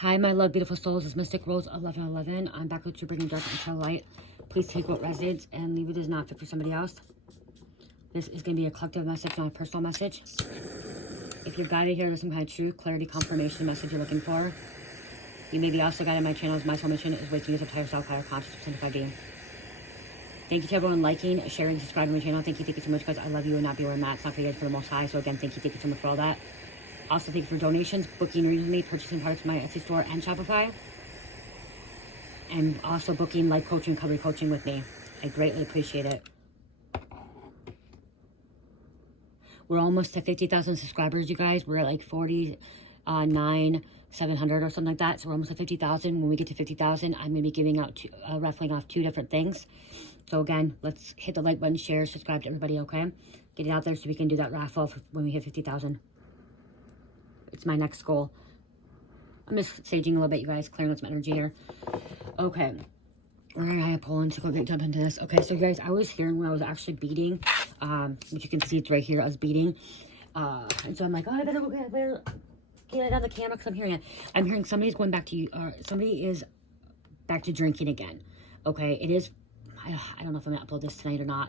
Hi, my love, beautiful souls. It's Mystic Rose 1111. I'm back with you, bringing dark into light. Please take what resonates and leave it as not fit for somebody else. This is going to be a collective message, not a personal message. If you're guided here with some kind of truth, clarity, confirmation message you're looking for, you may be also guided. My channel is my soul mission is waking you up to higher self, higher consciousness, simplified being. Thank you to everyone liking, sharing, subscribing to my channel. Thank you so much, guys. I love you and not be where I'm at. It's not for you guys, for the Most High. So again, thank you so much for all that. Also, thank you for donations, booking readings with me, purchasing products from my Etsy store and Shopify. And also booking life coaching, recovery coaching with me. I greatly appreciate it. We're almost to 50,000 subscribers, you guys. We're at like 49,700 or something like that. So we're almost to 50,000. When we get to 50,000, I'm going to be giving out, raffling off 2 different things. So again, let's hit the like button, share, subscribe to everybody, okay? Get it out there so we can do that raffle when we hit 50,000. It's my next goal. I'm just saging a little bit, you guys, clearing up some energy here. Okay. Alright, I have Poland to go jump into this. Okay, so you guys, I was hearing when I was actually beating, which you can see it's right here, I was beating. And so I'm like, oh, I better go get it on the camera because I'm hearing it. I'm hearing somebody's going back to, somebody is back to drinking again. Okay, it is, I don't know if I'm going to upload this tonight or not.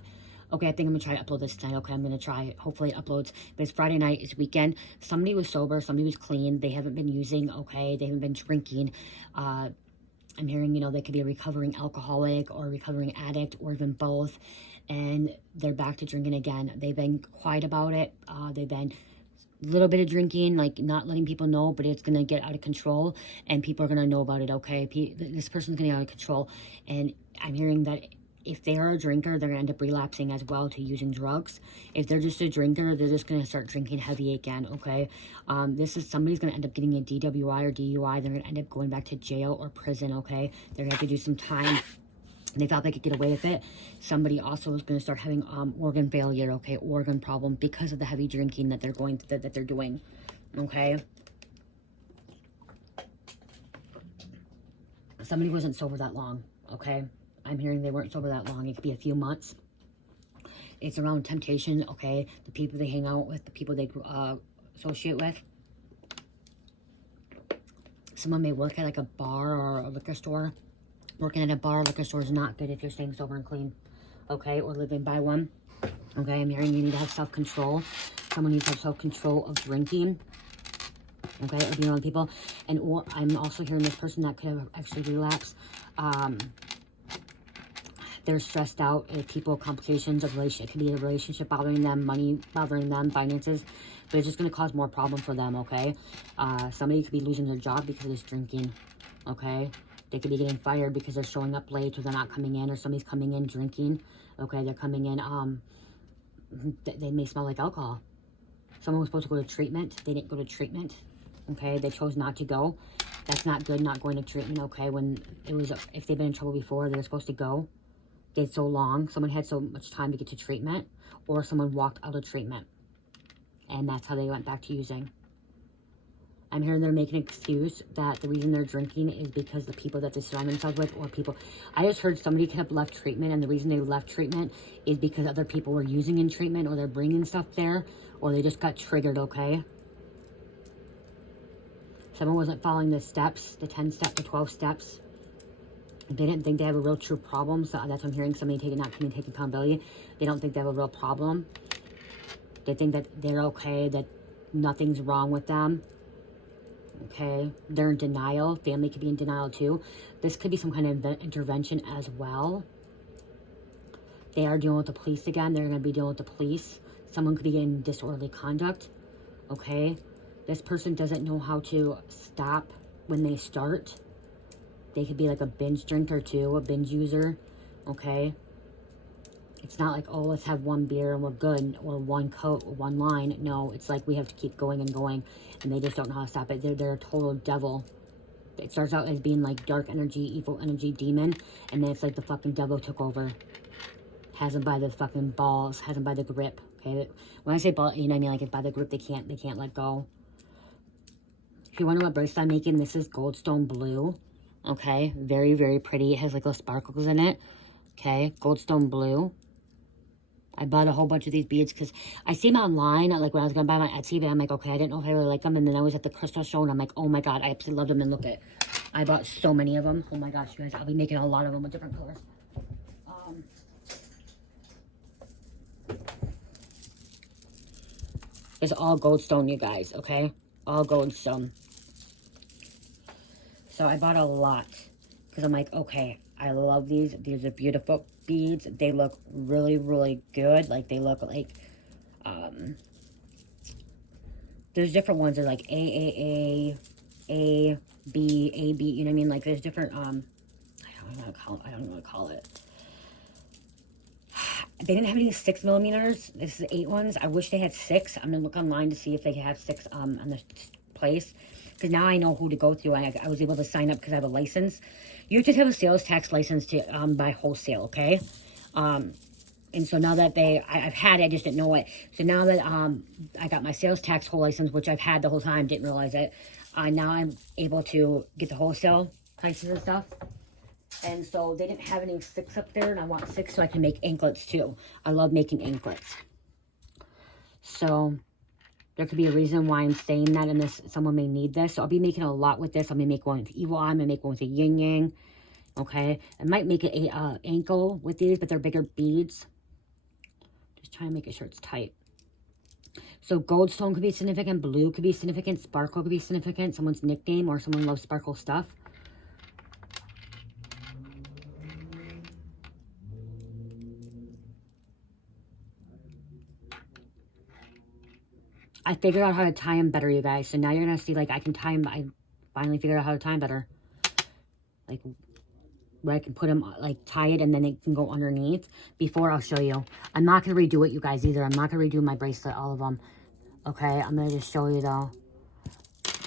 Okay, I think I'm going to try to upload this tonight. Okay, I'm going to try. Hopefully it uploads. But it's Friday night. It's weekend. Somebody was sober. Somebody was clean. They haven't been using. Okay, they haven't been drinking. I'm hearing, you know, they could be a recovering alcoholic or a recovering addict or even both. And they're back to drinking again. They've been quiet about it. They've been a little bit of drinking, like not letting people know, but it's going to get out of control. And people are going to know about it, okay? This person's going to get out of control. And I'm hearing that if they are a drinker, they're going to end up relapsing as well to using drugs. If they're just a drinker, they're just going to start drinking heavy again, okay? This is somebody's going to end up getting a DWI or DUI. They're going to end up going back to jail or prison, okay? They're going to have to do some time. They thought they could get away with it. Somebody also is going to start having organ failure, okay? Organ problem because of the heavy drinking that they're that they're doing, okay? Somebody wasn't sober that long, okay? I'm hearing they weren't sober that long. It could be a few months. It's around temptation, okay? The people they hang out with, the people they associate with. Someone may work at like a bar or a liquor store. Working at a bar or liquor store is not good if you're staying sober and clean, okay? Or living by one, okay? I'm hearing you need to have self-control. Someone needs to have self-control of drinking, okay? Or being around people. And or I'm also hearing this person that could have actually relapsed. They're stressed out, people, complications of relationship. It could be a relationship bothering them, money bothering them, finances. But it's just going to cause more problem for them, okay? Somebody could be losing their job because of this drinking, okay? They could be getting fired because they're showing up late or they're not coming in, or somebody's coming in drinking, okay? They're coming in, they may smell like alcohol. Someone was supposed to go to treatment. They didn't go to treatment, okay? They chose not to go. That's not good, not going to treatment, okay? When it was, if they've been in trouble before, they were supposed to go. Did so long, someone had so much time to get to treatment, or someone walked out of treatment, and that's how they went back to using. I'm hearing they're making an excuse that the reason they're drinking is because the people that they surround themselves with, or people. I just heard somebody could have left treatment, and the reason they left treatment is because other people were using in treatment, or they're bringing stuff there, or they just got triggered, okay? Someone wasn't following the steps, the 10 steps, the 12 steps. They didn't think they have a real true problem, so that's what I'm hearing. Somebody taking accountability. They don't think they have a real problem. They think that they're okay, that nothing's wrong with them. Okay, they're in denial. Family could be in denial too. This could be some kind of intervention as well. They are dealing with the police again. They're going to be dealing with the police. Someone could be getting disorderly conduct. Okay, this person doesn't know how to stop when they start. They could be like a binge drinker too, a binge user, okay? It's not like, oh, let's have one beer and we're good, or one Coke, or one line. No, it's like we have to keep going and going, and they just don't know how to stop it. They're a total devil. It starts out as being like dark energy, evil energy, demon, and then it's like the fucking devil took over. Has them by the fucking balls, has them by the grip, okay? When I say ball, you know what I mean, like it's by the grip, they can't let go. If you wonder what bracelet I'm making, this is Goldstone Blue. Okay, very, very pretty. It has like little sparkles in it. Okay, Goldstone Blue. I bought a whole bunch of these beads because I see them online, like when I was going to buy my Etsy, but I'm like, okay, I didn't know if I really like them. And then I was at the crystal show, and I'm like, oh my God, I absolutely love them. And look at it. I bought so many of them. Oh my gosh, you guys, I'll be making a lot of them with different colors. It's all gold stone, you guys, okay? All gold stone. So I bought a lot because I'm like, okay, I love these. These are beautiful beads. They look really, really good. Like, they look like, there's different ones. They're like A, B, you know what I mean? Like, there's different, I don't know what to call it. They didn't have any 6mm. This is 8 ones. I wish they had 6. I'm going to look online to see if they have 6 on the place. Because now I know who to go through. I was able to sign up because I have a license. You just have a sales tax license to buy wholesale, okay? And so now that I've had it, I just didn't know it. So now that I got my sales tax whole license, which I've had the whole time, didn't realize it. Now I'm able to get the wholesale prices and stuff. And so they didn't have any 6 up there, and I want 6 so I can make anklets too. I love making anklets. So there could be a reason why I'm saying that, and this someone may need this. So I'll be making a lot with this. I'm going to make one with evil eye. I'm going to make one with a yin yang. Okay. I might make an ankle with these, but they're bigger beads. Just trying to make sure it's tight. So gold stone could be significant. Blue could be significant. Sparkle could be significant. Someone's nickname, or someone loves sparkle stuff. I figured out how to tie them better, you guys. So now you're going to see, like, I can tie them. I finally figured out how to tie them better. Like, where I can put them, like, tie it, and then it can go underneath. Before, I'll show you. I'm not going to redo it, you guys, either. I'm not going to redo my bracelet, all of them. Okay, I'm going to just show you, though.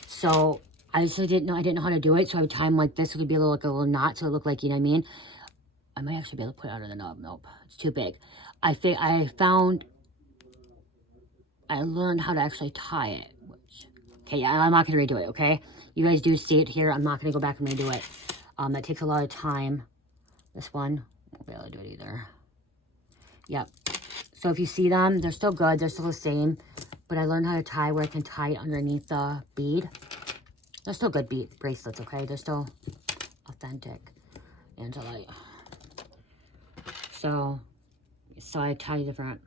So, I didn't know how to do it. So, I would tie them like this. So, it would be like a little knot. So, it looked like, you know what I mean? I might actually be able to put it under the knob. Nope, it's too big. I learned how to actually tie it. Okay, I'm not going to redo it, okay? You guys do see it here. I'm not going to go back and redo it. That takes a lot of time. This one, won't be able to do it either. Yep. So if you see them, they're still good. They're still the same. But I learned how to tie where I can tie it underneath the bead. They're still good bead bracelets, okay? They're still authentic. Angela. So I tie different.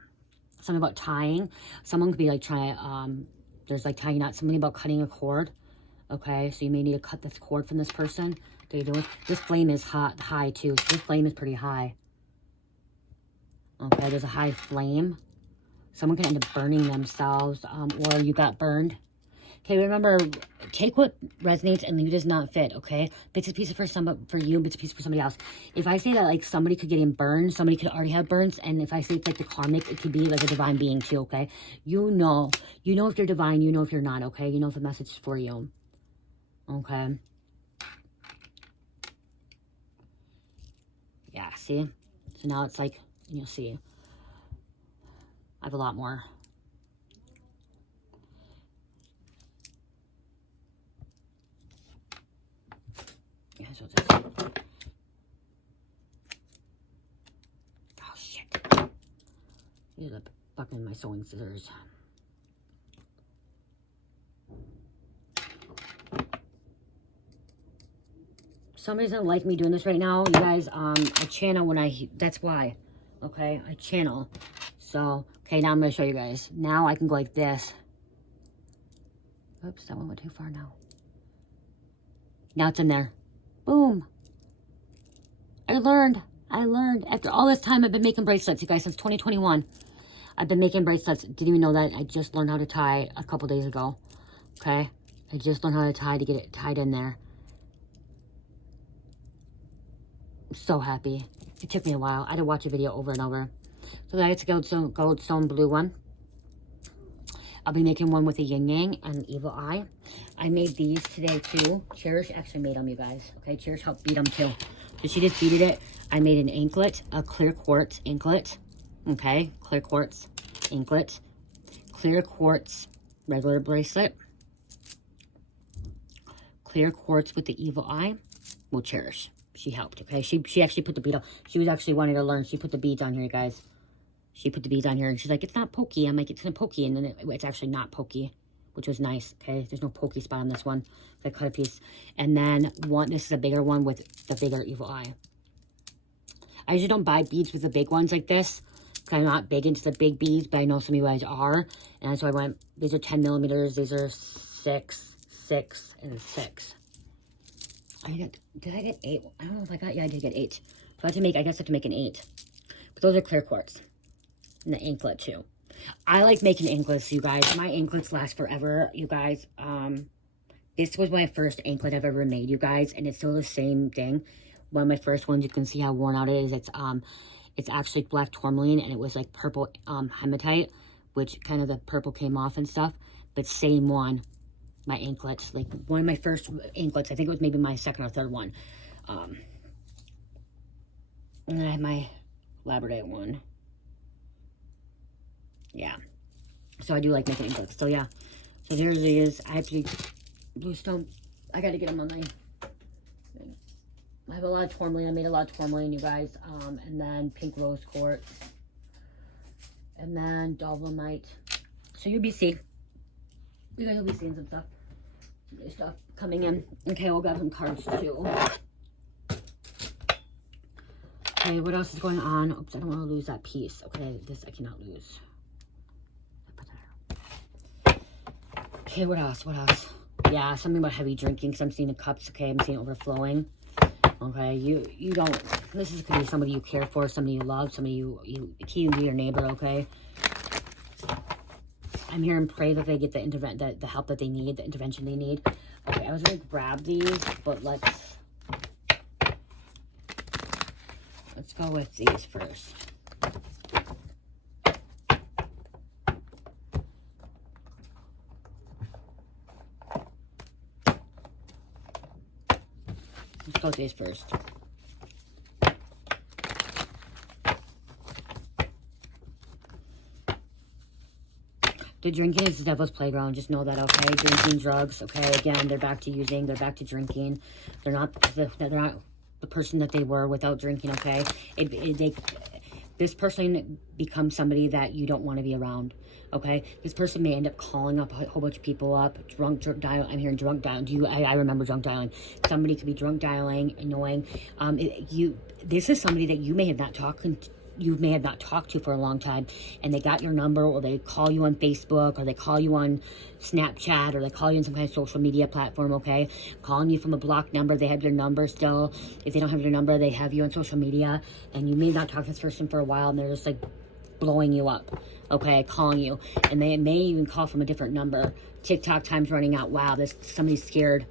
Something about tying. Someone could be like trying, there's like tying out. Something about cutting a cord. Okay, so you may need to cut this cord from this person. This flame is high too. So this flame is pretty high. Okay, there's a high flame. Someone can end up burning themselves, or you got burned. Okay, remember, take what resonates and leave does not fit, okay? Bits and pieces for you, bits and pieces for somebody else. If I say that, like, somebody could get burned, somebody could already have burns, and if I say it's like the karmic, it could be like a divine being too, okay? You know if you're divine, you know if you're not, okay? You know if the message is for you, okay? Yeah, see? So now it's like, you'll see. I have a lot more. Yeah, so it's just... Oh, shit. These are fucking my sewing scissors. Somebody's gonna like me doing this right now. You guys, I channel when that's why. Okay, I channel. So, okay, now I'm gonna show you guys. Now I can go like this. Oops, that one went too far now. Now it's in there. Boom. I learned. After all this time, I've been making bracelets, you guys, since 2021. I've been making bracelets. Didn't even know that. I just learned how to tie a couple days ago. Okay? I just learned how to tie to get it tied in there. I'm so happy. It took me a while. I had to watch a video over and over. So that's a gold stone blue one. I'll be making one with a yin yang and evil eye. I made these today too. Cherish actually made them, you guys. Okay, Cherish helped beat them too. So she just beaded it. I made an anklet, a clear quartz anklet. Okay, clear quartz anklet. Clear quartz regular bracelet. Clear quartz with the evil eye. Well, Cherish. She helped, okay? She actually put the bead on. She was actually wanting to learn. She put the beads on here, you guys. She put the beads on here, and she's like, it's not pokey. I'm like, it's gonna pokey, and then it's actually not pokey, which was nice, okay? There's no pokey spot on this one. I cut a piece. And then this is a bigger one with the bigger evil eye. I usually don't buy beads with the big ones like this, because I'm not big into the big beads, but I know some of you guys are. And so I went, these are 10 millimeters, these are 6, 6, and 6. Did I get 8? I don't know if I got, yeah, I did get 8. So I have to make, I guess I have to make an 8. But those are clear quartz. And the anklet too. I like making anklets, you guys. My anklets last forever, you guys. This was my first anklet I've ever made, you guys, and it's still the same thing. One of my first ones, you can see how worn out it is. It's actually black tourmaline, and it was like purple hematite, which kind of the purple came off and stuff. But same one, my anklets, like one of my first anklets. I think it was maybe my second or third one. And then I had my labradorite one. Yeah, so I do like making anklets. So yeah, so here's these. I actually bluestone. I got to get them on my. I have a lot of tourmaline. I made a lot of tourmaline, you guys. And then pink rose quartz, and then dolomite. So you'll be seeing. You guys will be seeing some stuff, some new stuff coming in. Okay, we'll grab some cards too. Okay, what else is going on? Oops, I don't want to lose that piece. Okay, this I cannot lose. Okay, what else? What else? Yeah, something about heavy drinking, because I'm seeing the cups, okay? I'm seeing overflowing. Okay, you don't, this is going to be somebody you care for, somebody you love, somebody you key into your neighbor, okay? I'm here and pray that they get the help that they need, the intervention they need. Okay, I was going to grab these, but let's go with these first. Let's go with these first. The drinking is the devil's playground. Just know that, okay? Drinking, drugs, okay? Again, they're back to using. They're back to drinking. They're not the person that they were without drinking, okay? This person becomes somebody that you don't want to be around, okay? This person may end up calling up a whole bunch of people up, drunk dial. I'm hearing drunk dialing. I remember drunk dialing. Somebody could be drunk dialing, annoying. This is somebody that you may have not talked to for a long time, and they got your number, or they call you on Facebook, or they call you on Snapchat, or they call you on some kind of social media platform, okay? Calling you from a blocked number. They have your number still. If they don't have your number, they have you on social media, and you may not talk to this person for a while, and they're just like blowing you up, okay? Calling you, and they may even call from a different number. TikTok time's running out. Wow, somebody's scared,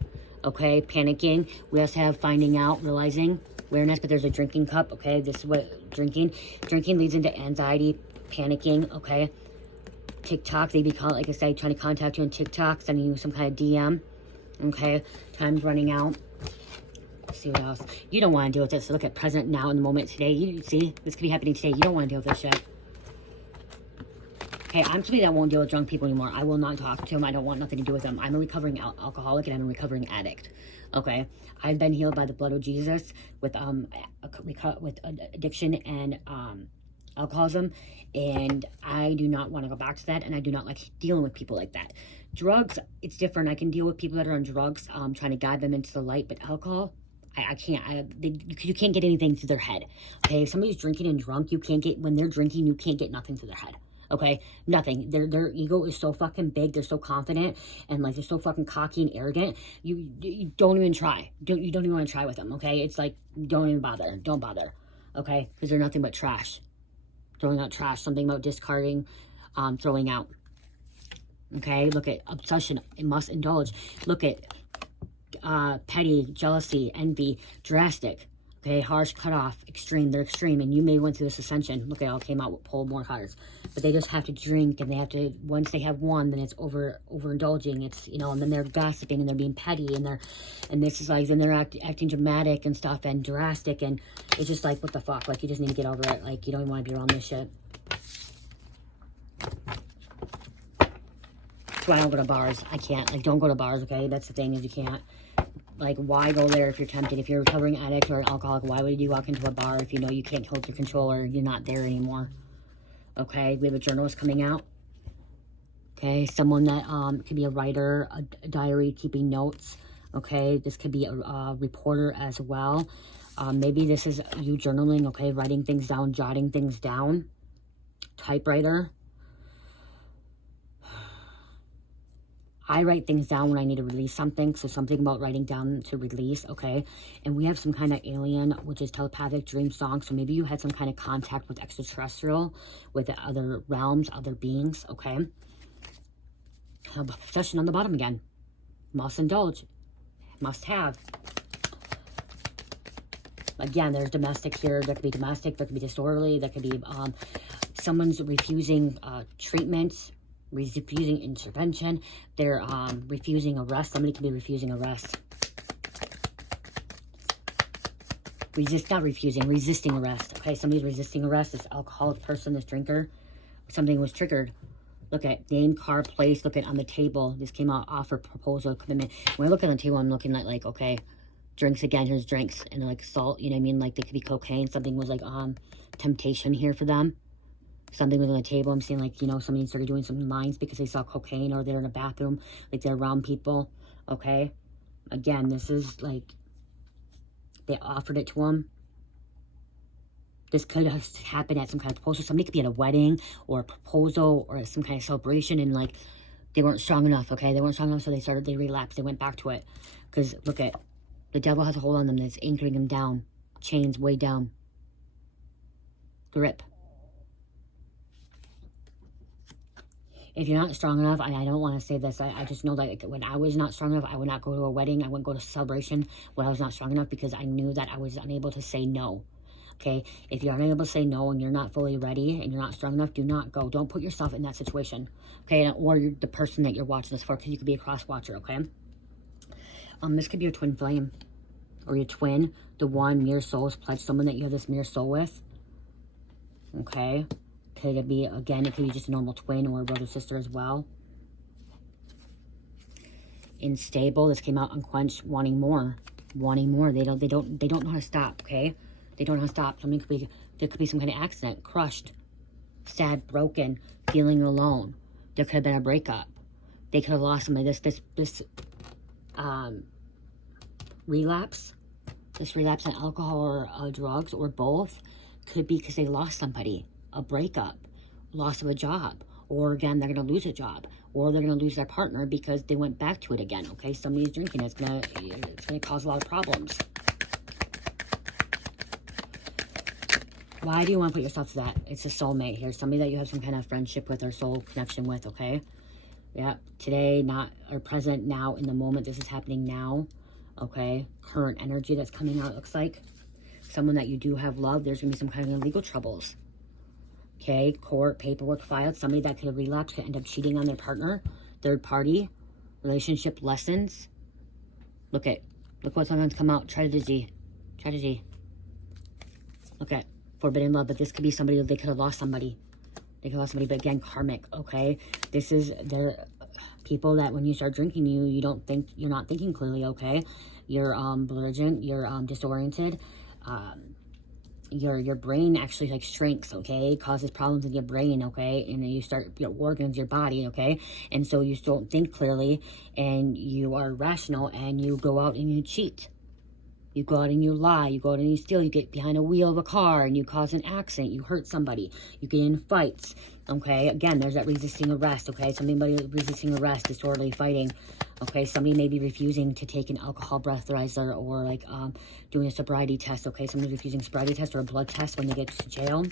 okay? Panicking. We also have finding out, realizing, awareness, but there's a drinking cup, okay? This is what drinking leads into anxiety, panicking, okay? TikTok, they become, like I said, trying to contact you on TikTok, sending you some kind of DM, okay? Time's running out. Let's see what else. You don't want to deal with this. Look at present, now, in the moment, today. You see, this could be happening today. You don't want to deal with this shit. Okay, I'm somebody that won't deal with drunk people anymore. I will not talk to them. I don't want nothing to do with them. I'm a recovering alcoholic, and I'm a recovering addict. Okay, I've been healed by the blood of Jesus with addiction and alcoholism, and I do not want to go back to that, and I do not like dealing with people like that. Drugs, it's different. I can deal with people that are on drugs, trying to guide them into the light, but alcohol, I can't. You can't get anything through their head. Okay, if somebody's drinking and drunk, when they're drinking, you can't get nothing through their head. Okay, nothing. Their ego is so fucking big. They're so confident, and like they're so fucking cocky and arrogant. You don't even try. You don't even want to try with them. Okay, it's like don't even bother. Don't bother. Okay, because they're nothing but trash. Throwing out trash. Something about discarding, throwing out. Okay, look at obsession. It must indulge. Look at petty, jealousy, envy, drastic. Okay, harsh, cut off, extreme. They're extreme, and you may went through this ascension. Look, it all came out with pull more cards, but they just have to drink, and they have to. Once they have one, then it's overindulging. It's and then they're gossiping, and they're being petty, and this is like then they're acting dramatic and stuff and drastic, and it's just like what the fuck. Like you just need to get over it. Like you don't even want to be around this shit. That's why I don't go to bars. I can't. Like don't go to bars. Okay, that's the thing is you can't. Like, why go there if you're tempted? If you're a recovering addict or an alcoholic, why would you walk into a bar if you know you can't hold your control or you're not there anymore? Okay, we have a journalist coming out. Okay, someone that could be a writer, a diary, keeping notes. Okay, this could be a reporter as well. Maybe this is you journaling, okay, writing things down, jotting things down. Typewriter. I write things down when I need to release something, so something about writing down to release, okay? And we have some kind of alien, which is telepathic dream song, so maybe you had some kind of contact with extraterrestrial, with the other realms, other beings, okay? Possession on the bottom again. Must indulge. Must have. Again, there's domestic here. There could be domestic, there could be disorderly, there could be someone's refusing treatment, refusing intervention. They're refusing arrest. Somebody could be refusing arrest. Resisting arrest. Okay, somebody's resisting arrest. This alcoholic person, this drinker, something was triggered. Look at name, car, place. Look at on the table. This came out, offer, proposal, commitment. When I look at the table, I'm looking at like, okay, drinks again. Here's drinks and like salt. You know what I mean? Like they could be cocaine. Something was like temptation here for them. Something was on the table. I'm seeing like, you know, somebody started doing some lines because they saw cocaine, or they're in a bathroom, like they're around people. Okay. Again, this is like they offered it to them. This could have happened at some kind of proposal. Somebody could be at a wedding or a proposal or some kind of celebration, and like they weren't strong enough, okay? They weren't strong enough, so they relapsed. They went back to it. Because look at, the devil has a hold on them that's anchoring them down. Chains way down. Grip. If you're not strong enough, and I don't want to say this, I just know that like, when I was not strong enough, I would not go to a wedding. I wouldn't go to a celebration when I was not strong enough, because I knew that I was unable to say no. Okay, if you're unable to say no and you're not fully ready and you're not strong enough, do not go. Don't put yourself in that situation, okay? Or the person that you're watching this for, because you could be a cross watcher, okay? This could be your twin flame or your twin, the one mirror souls pledge, someone that you have this mirror soul with, okay? Could it be, again, it could be just a normal twin or a brother sister as well. Unstable, this came out unquenched, wanting more. They don't know how to stop, okay? They don't know how to stop. There could be some kind of accident, crushed, sad, broken, feeling alone. There could have been a breakup. They could have lost somebody. This relapse, on alcohol or drugs or both, could be because they lost somebody, a breakup, loss of a job, or again, they're going to lose a job, or they're going to lose their partner because they went back to it again, okay? Somebody's drinking. It's gonna cause a lot of problems. Why do you want to put yourself to that? It's a soulmate here. Somebody that you have some kind of friendship with or soul connection with, okay? Yeah, today, not, or present, now, in the moment. This is happening now, okay? Current energy that's coming out, looks like. Someone that you do have love. There's going to be some kind of legal troubles. Okay, court, paperwork filed. Somebody that could have relapsed, could end up cheating on their partner. Third party. Relationship lessons. Look what's going to come out. Tragedy. Look at forbidden love, but this could be somebody, they could have lost somebody. They could have lost somebody, but again, karmic, okay? This is, they're people that when you start drinking, you're not thinking clearly, okay? You're belligerent, you're disoriented. Your brain actually like shrinks, okay? Causes problems in your brain, okay? And then you start your organs, your body, okay? And so you don't think clearly, and you are irrational, and you go out and you cheat. You go out and you lie, you go out and you steal, you get behind a wheel of a car and you cause an accident, you hurt somebody, you get in fights, okay? Again, there's that resisting arrest, okay? Somebody resisting arrest, disorderly fighting, okay? Somebody may be refusing to take an alcohol breathalyzer, or like doing a sobriety test, okay? Somebody's refusing sobriety test or a blood test when they get to jail.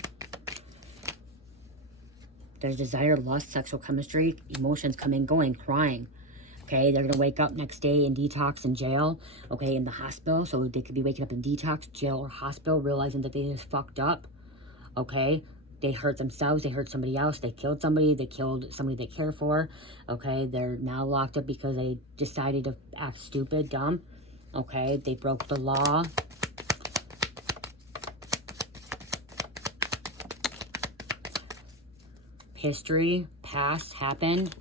There's desire, lust, sexual chemistry, emotions coming, going, crying. Okay, they're going to wake up next day in detox in jail, okay, in the hospital. So they could be waking up in detox, jail, or hospital, realizing that they just fucked up, okay? They hurt themselves, they hurt somebody else, they killed somebody they care for, okay? They're now locked up because they decided to act stupid, dumb, okay? They broke the law. History, past, happened.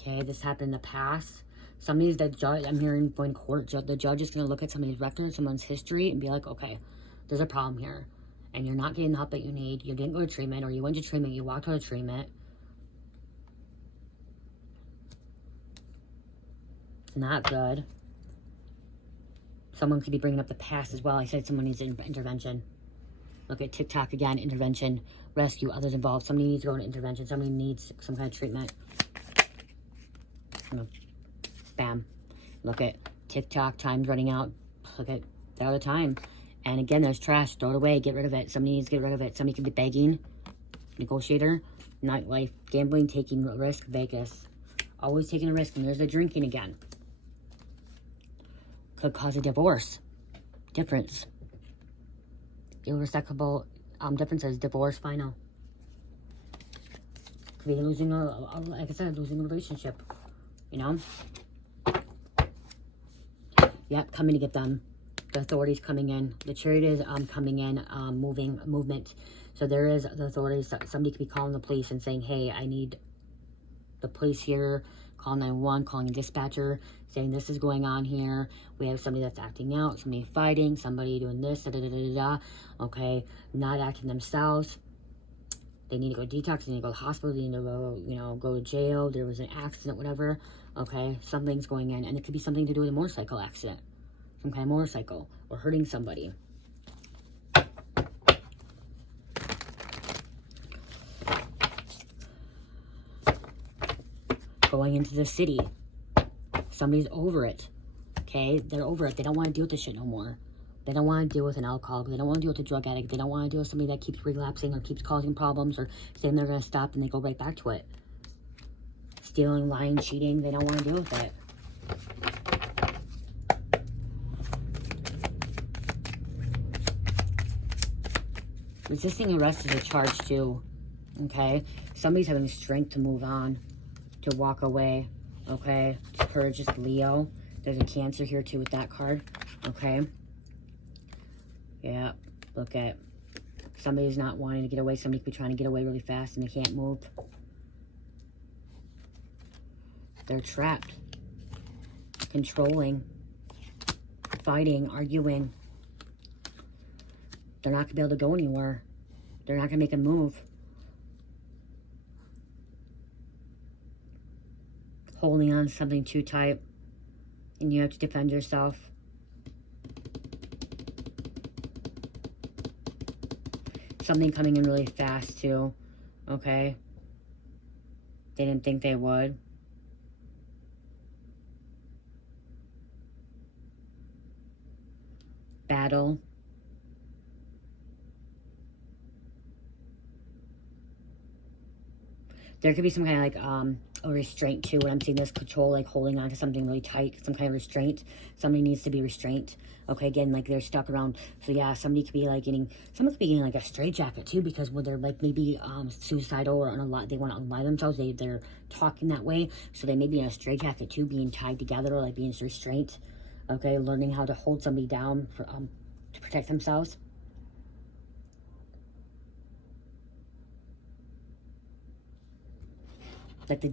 Okay, this happened in the past. Somebody's the judge, I'm hearing going to court, the judge is going to look at somebody's record, someone's history, and be like, okay, there's a problem here. and you're not getting the help that you need. You didn't go to treatment, or you went to treatment, you walked out of treatment. It's not good. Someone could be bringing up the past as well. I said someone needs intervention. Look at TikTok again, intervention, rescue, others involved. Somebody needs to go into intervention. Somebody needs some kind of treatment. Bam. Look at TikTok, time's running out. Look at the other time. And again, there's trash. Throw it away. Get rid of it. Somebody needs to get rid of it. Somebody could be begging. Negotiator. Nightlife. Gambling. Taking a risk. Vegas. Always taking a risk. And there's the drinking again. Could cause a divorce. Difference. Irreconcilable differences. Divorce. Final. Could be losing like I said, losing a relationship. You know? Yep, coming to get them. The authorities coming in. The chariot is coming in, movement. So there is the authorities. Somebody could be calling the police and saying, hey, I need the police here. Call 911, calling a dispatcher, saying this is going on here. We have somebody that's acting out, somebody fighting, somebody doing this, da da da da da. Okay, not acting themselves. They need to go detox, they need to go to the hospital, they need to go, you know, go to jail. There was an accident, whatever. Okay, something's going in. And it could be something to do with a motorcycle accident. Some kind of motorcycle. Or hurting somebody. Going into the city. Somebody's over it. Okay, they're over it. They don't want to deal with this shit no more. They don't want to deal with an alcoholic. They don't want to deal with a drug addict. They don't want to deal with somebody that keeps relapsing or keeps causing problems or saying they're going to stop and they go right back to it. Stealing, lying, cheating. They don't want to deal with it. Resisting arrest is a charge too. Okay? Somebody's having strength to move on. To walk away. Okay? Courage is Leo. There's a Cancer here too with that card. Okay? Yeah, look at somebody's not wanting to get away. Somebody could be trying to get away really fast and they can't move. They're trapped. Controlling. Fighting. Arguing. They're not going to be able to go anywhere. They're not going to make a move. Holding on to something too tight. And you have to defend yourself. Something coming in really fast too. Okay. They didn't think they would. Battle. There could be some kind of like a restraint too. When I'm seeing this, control, like holding on to something really tight, some kind of restraint. Somebody needs to be restrained. Okay, again, like they're stuck around. So yeah, somebody could be like someone could be getting like a straitjacket too, because when they're like maybe suicidal or they want to unalive themselves, they're talking that way. So they may be in a straitjacket too, being tied together or like being restrained. Okay, learning how to hold somebody down for to protect themselves. Like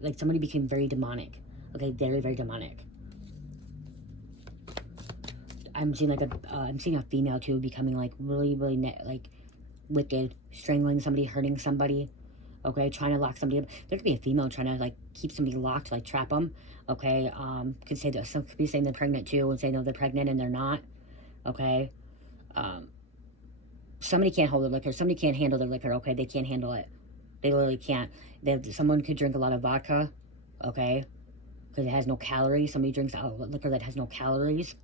like somebody became very demonic. Okay, very, very demonic. I'm seeing like I'm seeing a female too becoming like really, really like wicked, strangling somebody, hurting somebody. Okay, trying to lock somebody up. There could be a female trying to like keep somebody locked, like trap them. Okay, could say that some could be saying they're pregnant too, and say no, they're pregnant and they're not. Okay, somebody can't hold their liquor. Somebody can't handle their liquor. Okay, they can't handle it. They literally can't. Someone could drink a lot of vodka, okay, because it has no calories. Somebody drinks liquor that has no calories.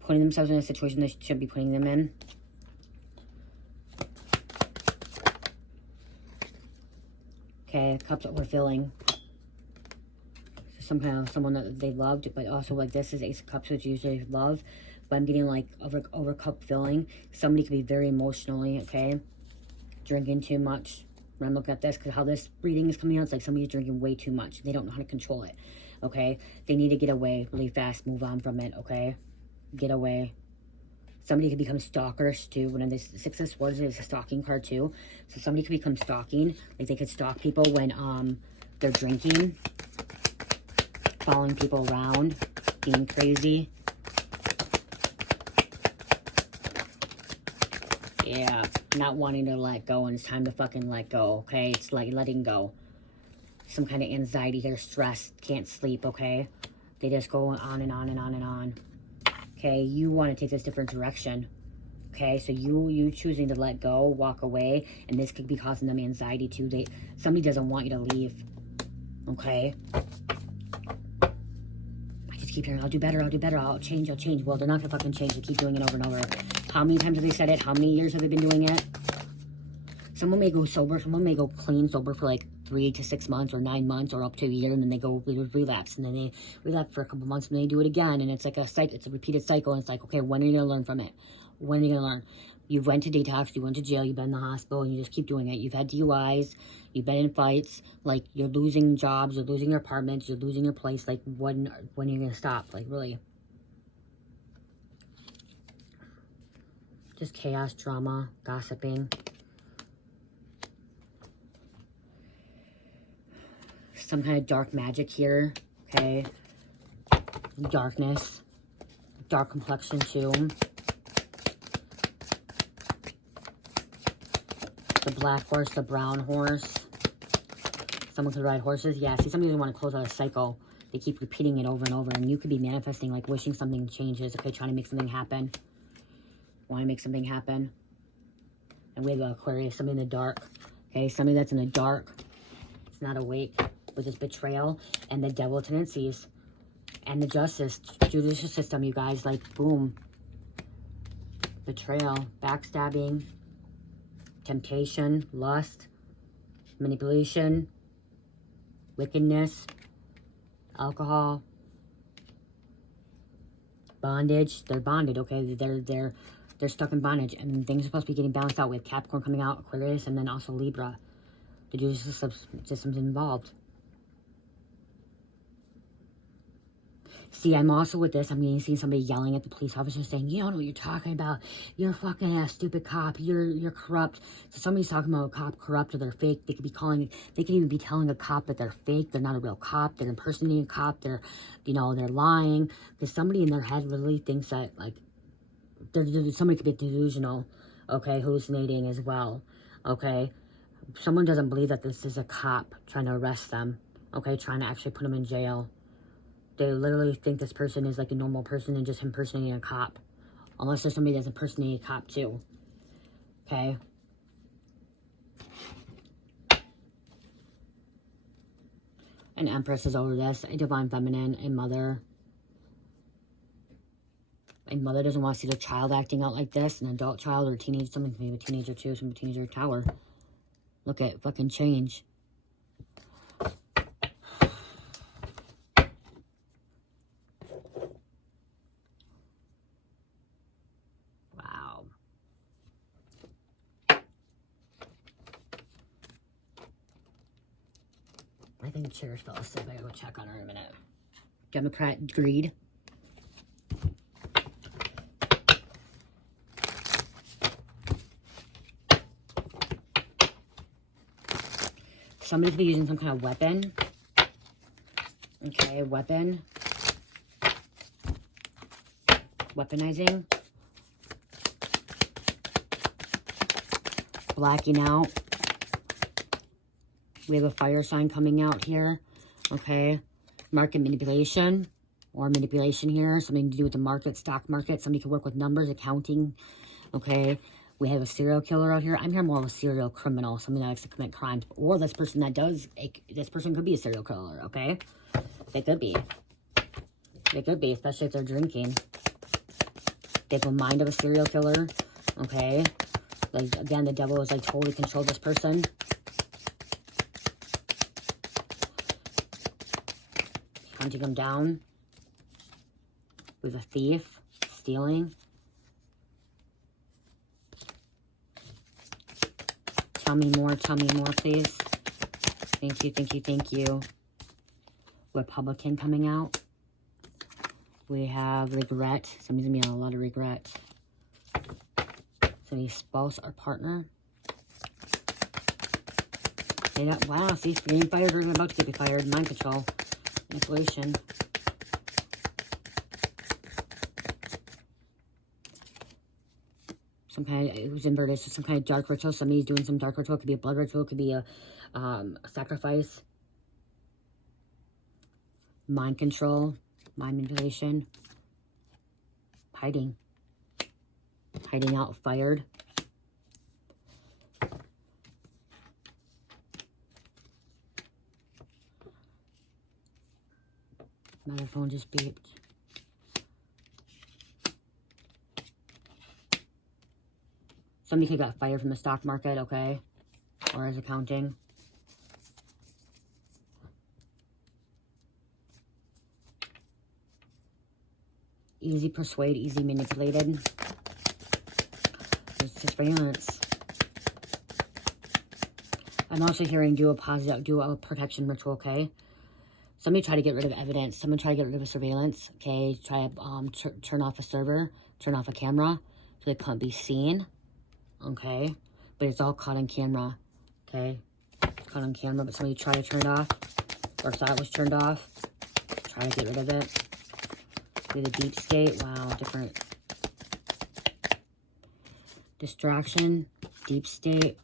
Putting themselves in a situation they shouldn't be putting them in. Okay, cups overfilling. Some kind of someone that they loved, but also like this is Ace of Cups, which usually love, but I'm getting like over cup filling. Somebody could be very emotionally, okay, drinking too much. When I'm looking at this, because how this reading is coming out, it's like somebody's drinking way too much. They don't know how to control it, okay. They need to get away really fast, move on from it, okay. Get away. Somebody could become stalkers too. When this Six of Swords is a stalking card too, so somebody could become stalking. Like they could stalk people when They're drinking, following people around, being crazy. Yeah, not wanting to let go, and it's time to fucking let go, okay? It's like letting go. Some kind of anxiety here, stress, can't sleep, okay? They just go on and on and on and on. Okay, you want to take this different direction. Okay, so you choosing to let go, walk away, and this could be causing them anxiety too. Somebody doesn't want you to leave. Okay? I just keep hearing, I'll do better, I'll change. Well, they're not gonna fucking change. They keep doing it over and over. How many times have they said it? How many years have they been doing it? Someone may go sober, someone may go clean sober for like 3 to 6 months or 9 months or up to a year, and then they go relapse, and then they relapse for a couple months, and they do it again, and it's like it's a repeated cycle, and it's like, okay, when are you gonna learn from it? When are you gonna learn? You went to detox, you went to jail, you've been in the hospital, and you just keep doing it. You've had DUIs, you've been in fights, like you're losing jobs, you're losing your apartments, you're losing your place. Like when are you gonna stop? Like really? Just chaos, drama, gossiping. Some kind of dark magic here, okay? Darkness, dark complexion too. The black horse, the brown horse. Someone could ride horses. Yeah, see, somebody doesn't want to close out a cycle. They keep repeating it over and over, and you could be manifesting, like wishing something changes, okay? Trying to make something happen. Want to make something happen. And we have Aquarius, somebody in the dark, okay? Somebody that's in the dark. It's not awake. With this betrayal and the devil tendencies and the judicial system, you guys, like boom, betrayal, backstabbing, temptation, lust, manipulation, wickedness, alcohol, bondage. They're bonded, okay? They're stuck in bondage, and things are supposed to be getting balanced out with Capricorn coming out, Aquarius, and then also Libra. The judicial system's involved. See, I'm also with this. I'm getting seeing somebody yelling at the police officer saying, you don't know what you're talking about. You're a fucking ass stupid cop. You're corrupt. So somebody's talking about a cop corrupt or they're fake. They could even be telling a cop that they're fake. They're not a real cop. They're impersonating a cop. They're lying. Because somebody in their head really thinks that, like, somebody could be delusional, okay, hallucinating as well, okay? Someone doesn't believe that this is a cop trying to arrest them, okay, trying to actually put them in jail. They literally think this person is like a normal person and just impersonating a cop. Unless there's somebody that's impersonating a cop too. Okay? An Empress is over this. A Divine Feminine. A Mother. A mother doesn't want to see their child acting out like this. An adult child or a teenager. Someone can be a teenager too. Some teenager Tower. Look at fucking change. I think Cherish fell asleep. I gotta go check on her in a minute. Democrat greed. Somebody could be using some kind of weapon. Okay, weapon. Weaponizing. Blacking out. We have a fire sign coming out here, okay? Market manipulation or manipulation here. Something to do with the market, stock market. Somebody could work with numbers, accounting, okay? We have a serial killer out here. I'm here more of a serial criminal, somebody that likes to commit crimes. Or this person that does, this person could be a serial killer, okay? They could be. They could be, especially if they're drinking. They have a mind of a serial killer, okay? Like, again, the devil is like totally controlled this person. Hunting them down with a thief, stealing. Tell me more, please. Thank you, thank you, thank you. Republican coming out. We have regret. Somebody's gonna be on a lot of regret. Somebody's spouse or partner. Yeah, wow, see, you're getting fired or you're about to get fired. Mind control. Manipulation. Some kind of, it was inverted, so some kind of dark ritual. Somebody's doing some dark ritual. It could be a blood ritual. It could be a sacrifice. Mind control. Mind manipulation. Hiding. Hiding out, fired. My phone just beeped. Somebody could have got fired from the stock market, okay? Or as accounting. Easy persuade, easy manipulated. It's just surveillance. I'm also hearing do a protection ritual, okay? Somebody try to get rid of evidence. Someone try to get rid of a surveillance, okay? Try to turn off a server, turn off a camera so they can't be seen, okay? But it's all caught on camera, okay? It's caught on camera, but somebody try to turn it off or thought it was turned off. Try to get rid of it. Do the deep state. Wow, different. Distraction, deep state,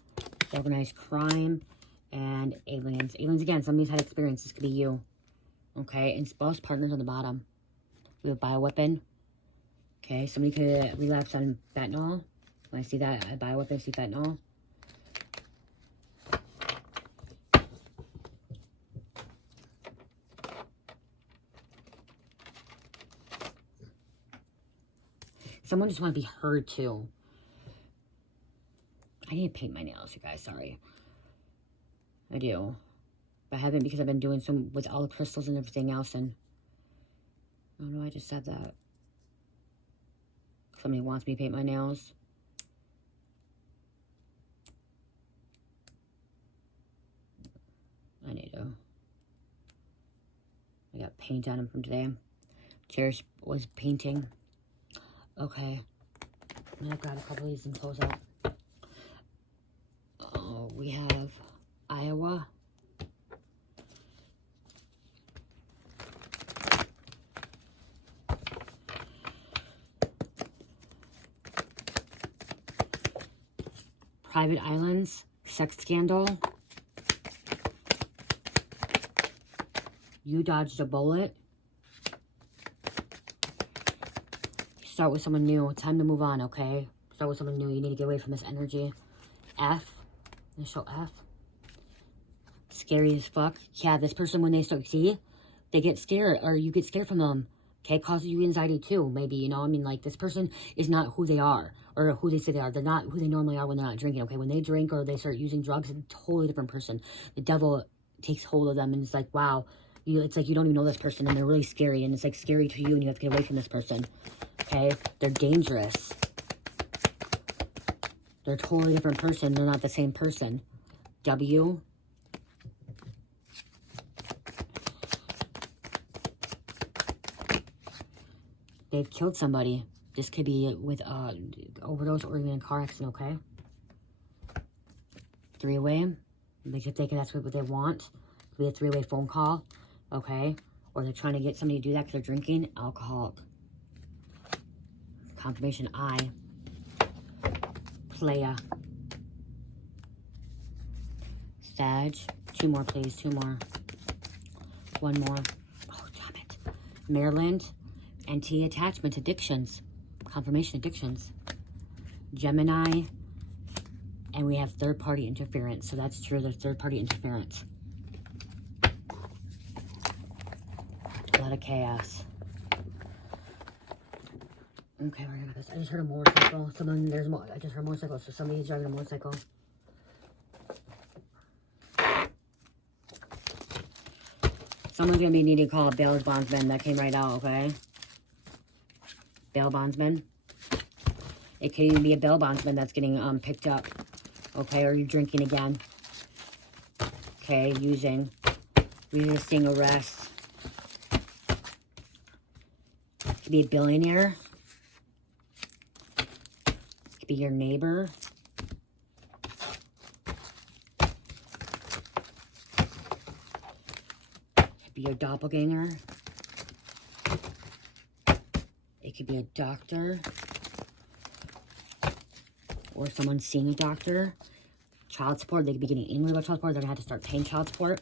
organized crime, and aliens. Aliens, again, somebody's had experience. This could be you. Okay, and spouse partners on the bottom. We have bioweapon. Okay, somebody could relapse on fentanyl. When I see that, a bioweapon, I see fentanyl. Someone just want to be heard too. I need to paint my nails, you guys. Sorry. I do. But I haven't because I've been doing some with all the crystals and everything else. And oh no, I just said that. Somebody wants me to paint my nails. I need to. I got paint on them from today. Cherish was painting. Okay. I'm gonna grab a couple of these and close out. Oh, we have Iowa. Private islands, sex scandal. You dodged a bullet. Start with someone new. It's time to move on, okay? Start with someone new. You need to get away from this energy. F. Initial F. Scary as fuck. Yeah, this person, when they start, see? They get scared, or you get scared from them. Okay, causes you anxiety too, maybe, you know? I mean, like, this person is not who they are, or who they say they are. They're not who they normally are when they're not drinking, okay? When they drink or they start using drugs, it's a totally different person. The devil takes hold of them, and it's like, wow. It's like you don't even know this person, and they're really scary, and it's like scary to you, and you have to get away from this person. Okay? They're dangerous. They're a totally different person. They're not the same person. W. They've killed somebody. This could be with overdose or even a car accident, okay? Three-way. They could think that's what they want. It could be a three-way phone call, okay? Or they're trying to get somebody to do that because they're drinking. Alcoholic. Confirmation I. Playa. Sag. Two more, please. Two more. One more. Oh, damn it. Maryland. Anti-attachment addictions. Confirmation addictions. Gemini. And we have third-party interference. So that's true. There's third-party interference. A lot of chaos. Okay, we're gonna this. I just heard a motorcycle. There's more. I just heard a motorcycle. So somebody's driving a motorcycle. Someone's gonna be needing to call a bail bondsman. That came right out, okay? Bail bondsman. It could even be a bail bondsman that's getting picked up. Okay, or you're drinking again. Okay, using resisting arrest. Could be a billionaire. Could be your neighbor. be a doppelganger. It could be a doctor. Or someone seeing a doctor. Child support. They could be getting angry about child support. They're going to have to start paying child support.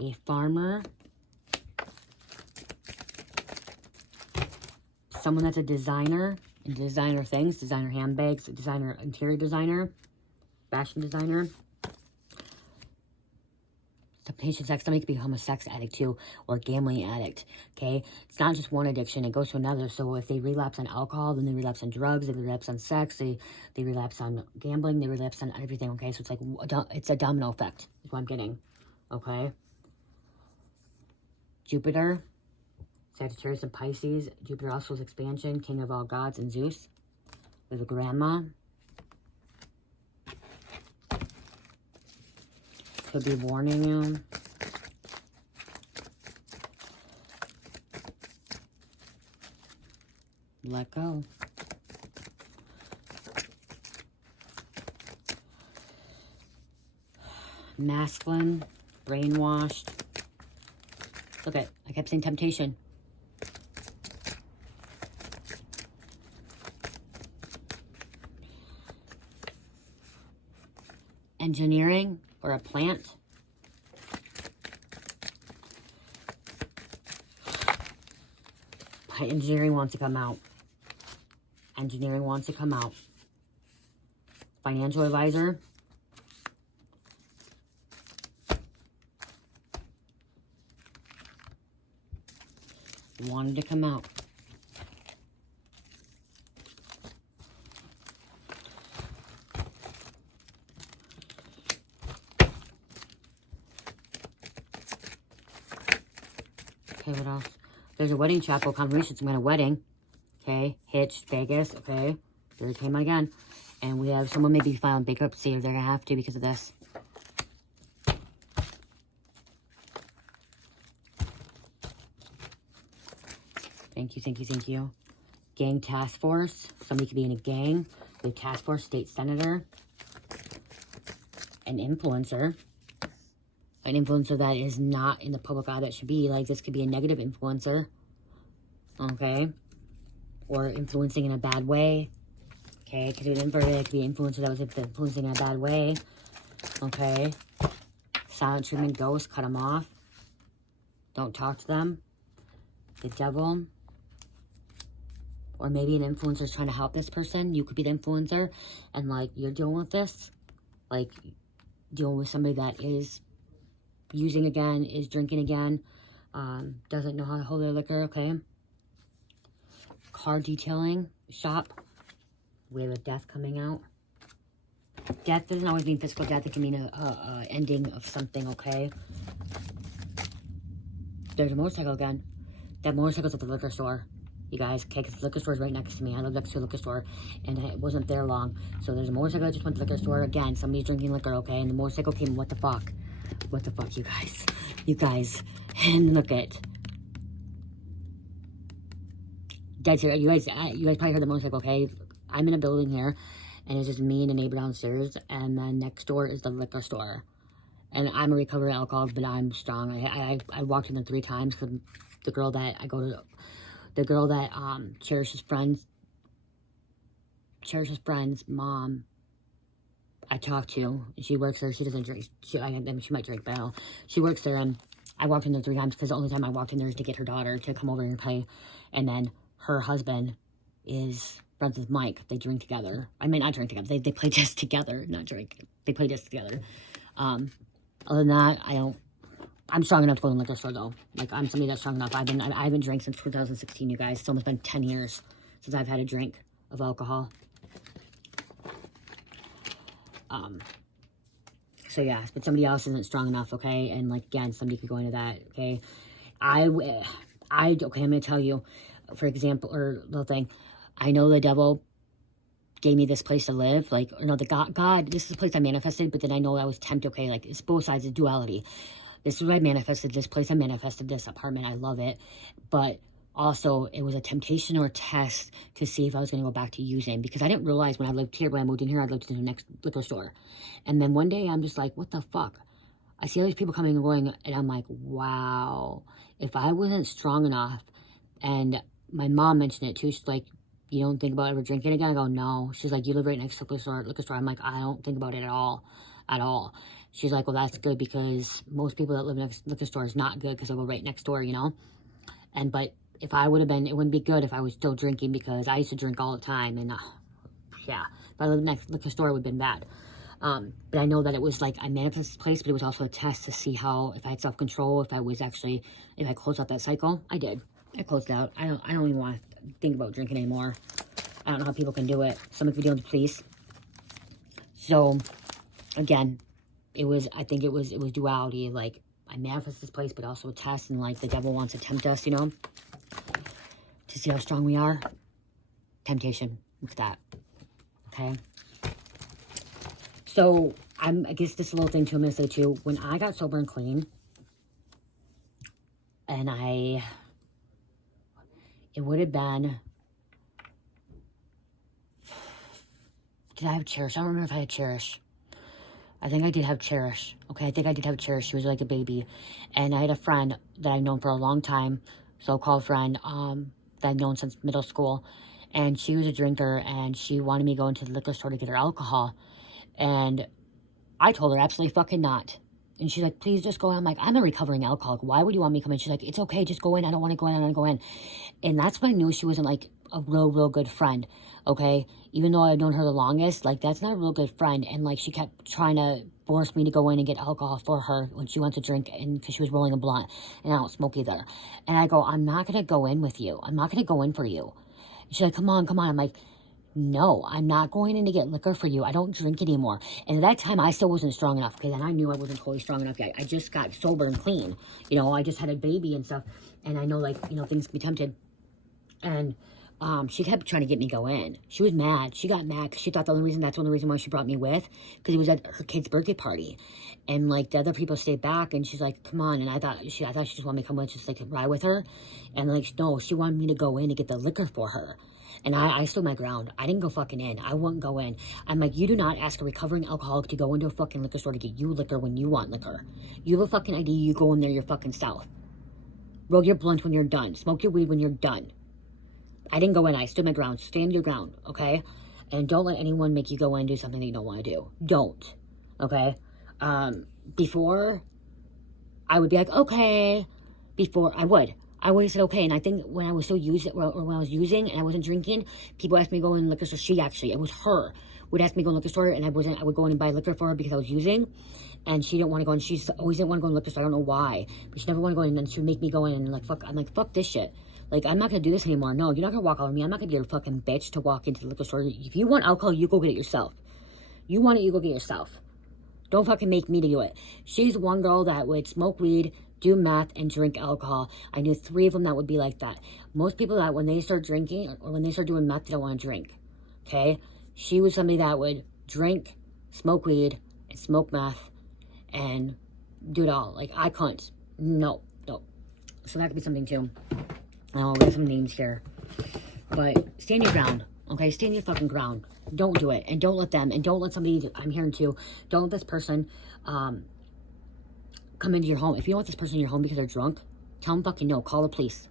A farmer. Someone that's a designer. And designer things. Designer handbags. Designer, interior designer. Fashion designer. Temptation sex. Somebody could be a homo-sex addict too. Or gambling addict. Okay? It's not just one addiction. It goes to another. So if they relapse on alcohol, then they relapse on drugs. They relapse on sex. They relapse on gambling. They relapse on everything. Okay? So it's like, it's a domino effect. Is what I'm getting. Okay? Jupiter. Sagittarius and Pisces. Jupiter also is expansion. King of all gods and Zeus. There's a grandma. Could be warning you. Let go. Masculine. Brainwashed. Look at, I kept saying temptation. Engineering or a plant. Engineering wants to come out. Engineering wants to come out. Financial advisor. Wanted to come out. Okay, what else? There's a wedding chapel confirmation. Some kind of wedding. Okay, hitched, Vegas. Okay, there it came out again. And we have someone maybe filing bankruptcy, or they're gonna have to because of this. Thank you, thank you, thank you. Gang task force. Somebody could be in a gang. The task force, state senator. An influencer. An influencer that is not in the public eye that should be. Like, this could be a negative influencer. Okay? Or influencing in a bad way. Okay? Because it could be an influencer that was influencing in a bad way. Okay? Silent treatment, ghost, cut them off. Don't talk to them. The devil. Or maybe an influencer is trying to help this person. You could be the influencer. And, like, you're dealing with this. Like, dealing with somebody that is using again, is drinking again, doesn't know how to hold their liquor, okay? Car detailing shop. We have a death coming out. Death doesn't always mean physical death. It can mean a ending of something, okay? There's a motorcycle again. That motorcycle's at the liquor store, you guys, okay? Because the liquor store is right next to me. I live next to a liquor store, and it wasn't there long. So there's a motorcycle that just went to the liquor store. Again, somebody's drinking liquor, okay? And the motorcycle came, what the fuck? What the fuck, you guys? You guys. And look at. Dead serious. You guys probably heard the motorcycle, okay? I'm in a building here, and it's just me and a neighbor downstairs, and then next door is the liquor store. And I'm a recovered alcoholic, but I'm strong. I walked in there 3 times because the girl that I go to, the girl that Cherish's friend's mom, I talked to. She works there. She doesn't drink. She might drink, but I don't know. She works there, and I walked in there 3 times because the only time I walked in there is to get her daughter to come over and play. And then her husband is friends with Mike. They drink together. I mean, not drink together. They play disc together, not drink. They play disc together. Other than that, I'm strong enough to go to the liquor store, though. Like, I'm somebody that's strong enough. I haven't drank since 2016, you guys. It's almost been 10 years since I've had a drink of alcohol. So yeah, but somebody else isn't strong enough, okay? And like, again, somebody could go into that, okay? Okay, I'm gonna tell you, for example, or little thing, I know the devil gave me this place to live, like, or no, the God, this is the place I manifested, but then I know I was tempted, okay? Like, it's both sides of duality. This is what I manifested, this place I manifested, this apartment, I love it, but also, it was a temptation or a test to see if I was going to go back to using. Because I didn't realize when I lived here, when I moved in here, I lived in the next liquor store. And then one day, I'm just like, what the fuck? I see all these people coming and going, and I'm like, wow. If I wasn't strong enough, and my mom mentioned it too, she's like, you don't think about ever drinking again? I go, no. She's like, you live right next to the liquor store. I'm like, I don't think about it at all. At all. She's like, well, that's good, because most people that live next to the liquor store is not good, because they go right next door, you know? But if I would have been, it wouldn't be good if I was still drinking, because I used to drink all the time, and yeah, if I lived next to the liquor store, it would have been bad. But I know that it was like, I manifested this place, but it was also a test to see how, if I had self-control, if I closed out that cycle. I did. I closed out. I don't even want to think about drinking anymore. I don't know how people can do it. Someone could be doing it, please. So, again, I think it was duality. Like, I manifest this place, but also a test, and like the devil wants to tempt us, you know, to see how strong we are. Temptation. Look at that. Okay. So, I guess this little thing too, I'm going to say too, when I got sober and clean, and it would have been, did I have Cherish? I don't remember if I had Cherish. I think I did have Cherish. Okay, I think I did have Cherish. She was like a baby. And I had a friend that I've known for a long time, so-called friend, that I've known since middle school. And she was a drinker, and she wanted me to go into the liquor store to get her alcohol. And I told her, absolutely fucking not. And she's like, please just go in. I'm like, I'm a recovering alcoholic. Why would you want me to come in? She's like, it's okay, just go in. I don't want to go in. I don't want to go in. And that's when I knew she wasn't like a real good friend, okay? Even though I've known her the longest, like, that's not a real good friend. And like, she kept trying to force me to go in and get alcohol for her when she went to drink, and because she was rolling a blunt, and I don't smoke either. And I go, I'm not going to go in with you. I'm not going to go in for you. And she's like, come on. I'm like, no, I'm not going in to get liquor for you. I don't drink anymore. And at that time, I still wasn't strong enough, because then I knew I wasn't totally strong enough yet. I just got sober and clean. You know, I just had a baby and stuff. And I know, like, you know, things can be tempted. And she kept trying to get me to go in. She was mad. She got mad because she thought that's the only reason why she brought me with, because it was at her kid's birthday party. And, like, the other people stayed back, and she's like, come on. And I thought she just wanted me to come with, just, like, ride with her. And, like, no, she wanted me to go in and get the liquor for her. And I stood my ground. I didn't go fucking in. I wouldn't go in. I'm like, you do not ask a recovering alcoholic to go into a fucking liquor store to get you liquor when you want liquor. You have a fucking ID. You go in there your fucking self. Roll your blunt when you're done. Smoke your weed when you're done. I didn't go in. I stood my ground. Stand your ground, okay? And don't let anyone make you go in and do something that you don't want to do. Don't, okay? Before, I would be like, okay. Before, I would have said okay. And I think when I was still using, or when I was using and I wasn't drinking, people asked me to go in the liquor store. It was her, would ask me to go in the liquor store, and I would go in and buy liquor for her because I was using. And she didn't want to go in. She always didn't want to go in the liquor store. I don't know why. But she never wanted to go in, and she would make me go in and, like, fuck. I'm like, fuck this shit. Like, I'm not going to do this anymore. No, you're not going to walk over me. I'm not going to be your fucking bitch to walk into the liquor store. If you want alcohol, you go get it yourself. You want it, you go get it yourself. Don't fucking make me to do it. She's one girl that would smoke weed, do meth, and drink alcohol. I knew 3 of them that would be like that. Most people that when they start drinking or when they start doing meth, they don't want to drink. Okay? She was somebody that would drink, smoke weed, and smoke meth, and do it all. Like, I couldn't. No. So that could be something too. Oh, we have some names here. But stand your ground. Okay? Stand your fucking ground. Don't do it. And don't let them. And don't let somebody, I'm hearing too, don't let this person come into your home. If you don't want this person in your home because they're drunk, tell them fucking no. Call the police.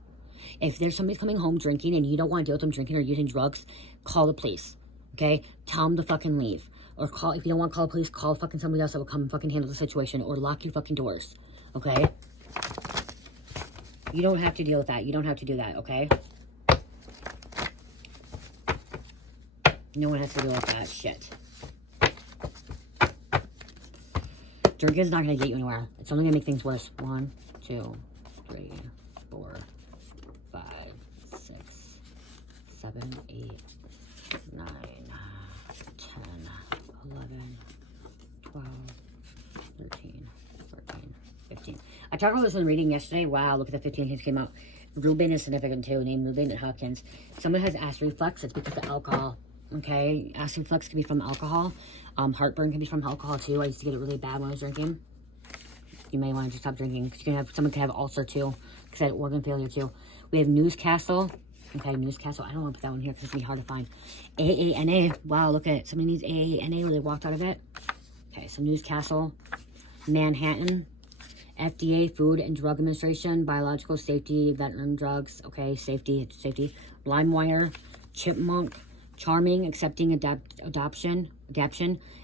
If there's somebody coming home drinking and you don't want to deal with them drinking or using drugs, call the police. Okay? Tell them to fucking leave. Or call, if you don't want to call the police, call fucking somebody else that will come and fucking handle the situation. Or lock your fucking doors. Okay? You don't have to deal with that. You don't have to do that, okay? No one has to deal with that shit. Drinking is not going to get you anywhere. It's only going to make things worse. 1, 2, 3, 4, 5, 6, 7, 8, 9, 10, 11, 12, 13, 14, 15. I talked about this in reading yesterday. Wow, look at the 15 hints came out. Ruben is significant too, named Ruben at Hopkins. Someone has acid reflux. It's because of alcohol. Okay, acid reflux can be from alcohol. Heartburn can be from alcohol too. I used to get it really bad when I was drinking. You may want to just stop drinking because someone can have ulcer too, because I had organ failure too. We have Newscastle. Okay, Newscastle. I don't want to put that one here because it's going to be hard to find. AANA. Wow, look at it. Somebody needs AANA where they walked out of it. Okay, so Newscastle. Manhattan, FDA, Food and Drug Administration, Biological Safety, Veteran Drugs, okay, safety, LimeWire, Chipmunk, Charming, Accepting, Adaption,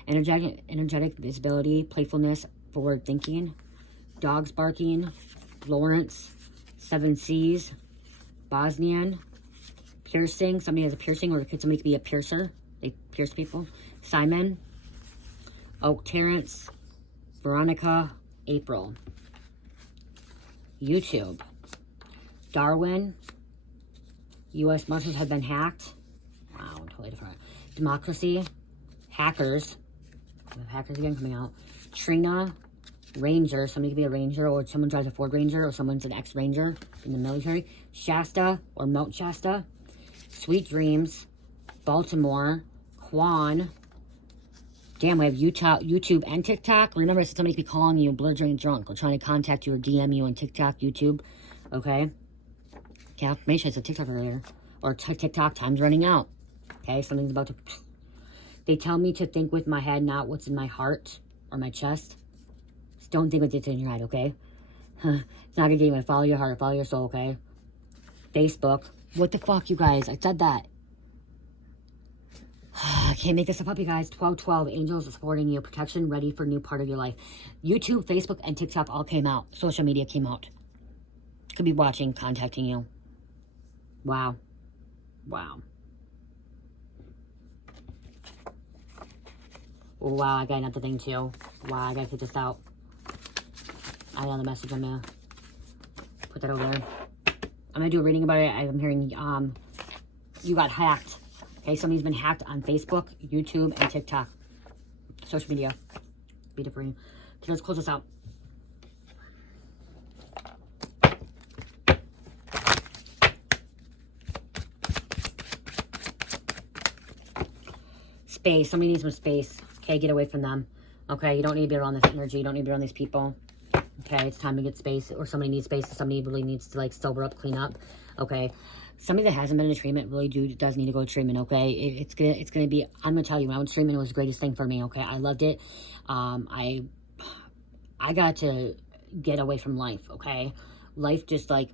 energetic Visibility, Playfulness, Forward Thinking, Dogs Barking, Lawrence, Seven Seas, Bosnian, Piercing, somebody has a piercing, or somebody could be a piercer, they pierce people, Simon, Oak Terrence, Veronica, April, YouTube, Darwin, U.S. Marshals have been hacked. Wow, totally different. Democracy, Hackers, Hackers again coming out. Trina, Ranger, somebody could be a Ranger, or someone drives a Ford Ranger, or someone's an ex-Ranger in the military. Shasta, or Mount Shasta. Sweet Dreams, Baltimore, Quan. Damn, we have YouTube and TikTok. Remember, somebody could be calling you belligerent drunk, or trying to contact you, or DM you on TikTok, YouTube. Okay? Confirmation, it's a TikTok earlier. Or TikTok, time's running out. Okay, something's about to... They tell me to think with my head, not what's in my heart or my chest. Just don't think what's in your head, okay? It's not gonna get you. Follow your heart, follow your soul, okay? Facebook. What the fuck, you guys? I said that. I can't make this stuff up, you guys. 1212, angels are supporting you. Protection, ready for new part of your life. YouTube, Facebook, and TikTok all came out. Social media came out. Could be watching, contacting you. Wow. Wow. Oh, wow, I got another thing too. Wow, I gotta get this out. I got another message. I'm gonna put that over there. I'm gonna do a reading about it. I'm hearing, you got hacked. Okay, somebody's been hacked on Facebook, YouTube, and TikTok. Social media. Be different. Okay, let's close this out. Space. Somebody needs some space. Okay, get away from them. Okay, you don't need to be around this energy. You don't need to be around these people. Okay, it's time to get space. Or somebody needs space. Somebody really needs to, like, sober up, clean up. Okay. Somebody that hasn't been in a treatment really does need to go to treatment, okay? It's gonna be, I'm gonna tell you, when I went to treatment, it was the greatest thing for me, okay? I loved it. I got to get away from life, okay? Life just, like,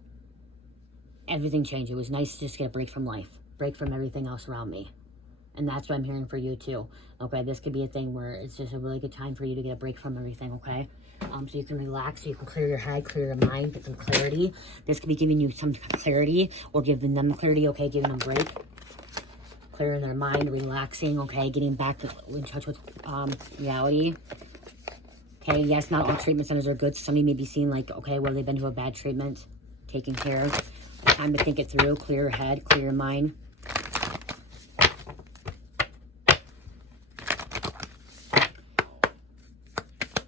everything changed. It was nice to just get a break from life. Break from everything else around me. And that's what I'm hearing for you, too. Okay, this could be a thing where it's just a really good time for you to get a break from everything, okay? So you can relax, so you can clear your head, clear your mind, get some clarity. This could be giving you some clarity, or giving them clarity, okay? Giving them a break. Clearing their mind, relaxing, okay? Getting back in touch with reality. Okay, yes, not all treatment centers are good. Somebody may be seeing, like, okay, well, they've been to a bad treatment. Taken care of. Time to think it through. Clear your head, clear your mind.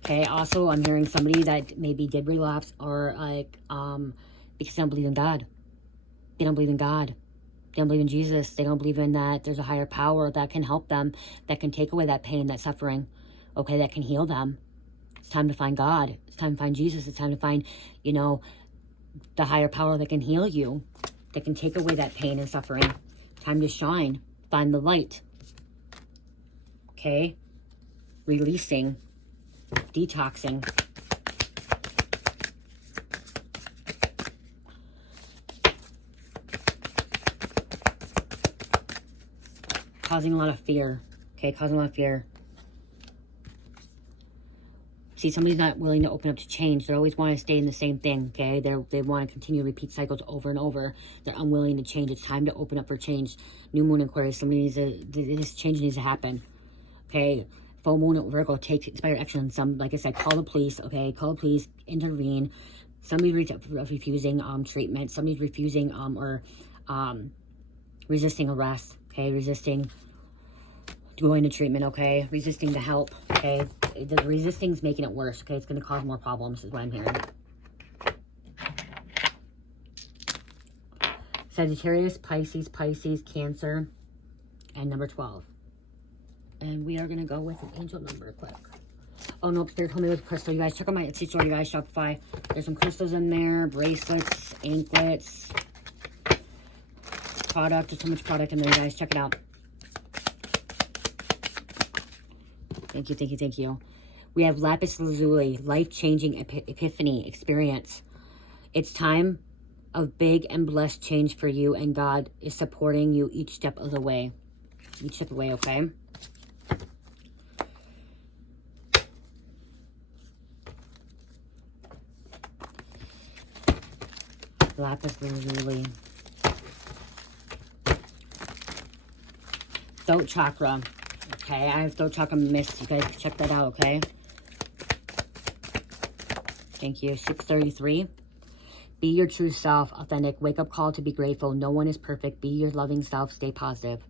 Okay, also, I'm hearing somebody that maybe did relapse, or, like, because they don't believe in God. They don't believe in God. They don't believe in Jesus. They don't believe in that there's a higher power that can help them, that can take away that pain, that suffering, okay, that can heal them. It's time to find God. It's time to find Jesus. It's time to find, you know, the higher power that can heal you, that can take away that pain and suffering. Time to shine. Find the light. Okay? Releasing. Detoxing. Causing a lot of fear. Okay, causing a lot of fear. See, somebody's not willing to open up to change. They always want to stay in the same thing, okay? They want to continue to repeat cycles over and over. They're unwilling to change. It's time to open up for change. New Moon Aquarius, somebody needs to, this change needs to happen, okay? Full Moon at Virgo, take inspired action. Some, like I said, call the police, okay? Call the police, intervene. Somebody refusing treatment. Somebody's refusing or resisting arrest, okay? Resisting going to treatment, okay? Resisting the help, okay? The resisting's making it worse, okay? It's going to cause more problems, is what I'm hearing. Sagittarius, Pisces, Cancer, and number 12. And we are going to go with an angel number quick. Oh, nope, Spirit told me with crystal. You guys, check out my Etsy store, you guys, Shopify. There's some crystals in there, bracelets, anklets, product. There's so much product in there, you guys. Check it out. Thank you, thank you, thank you. We have lapis lazuli, life-changing epiphany experience. It's time of big and blessed change for you, and God is supporting you each step of the way. Each step of the way, okay? Lapis lazuli. Throat chakra. Okay, I have throat chakra mist. You guys can check that out, okay? Thank you. 633. Be your true self, authentic. Wake up call to be grateful. No one is perfect. Be your loving self. Stay positive.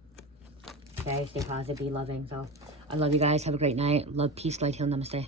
Okay, stay positive. Be loving. So, I love you guys. Have a great night. Love, peace, light, heal. Namaste.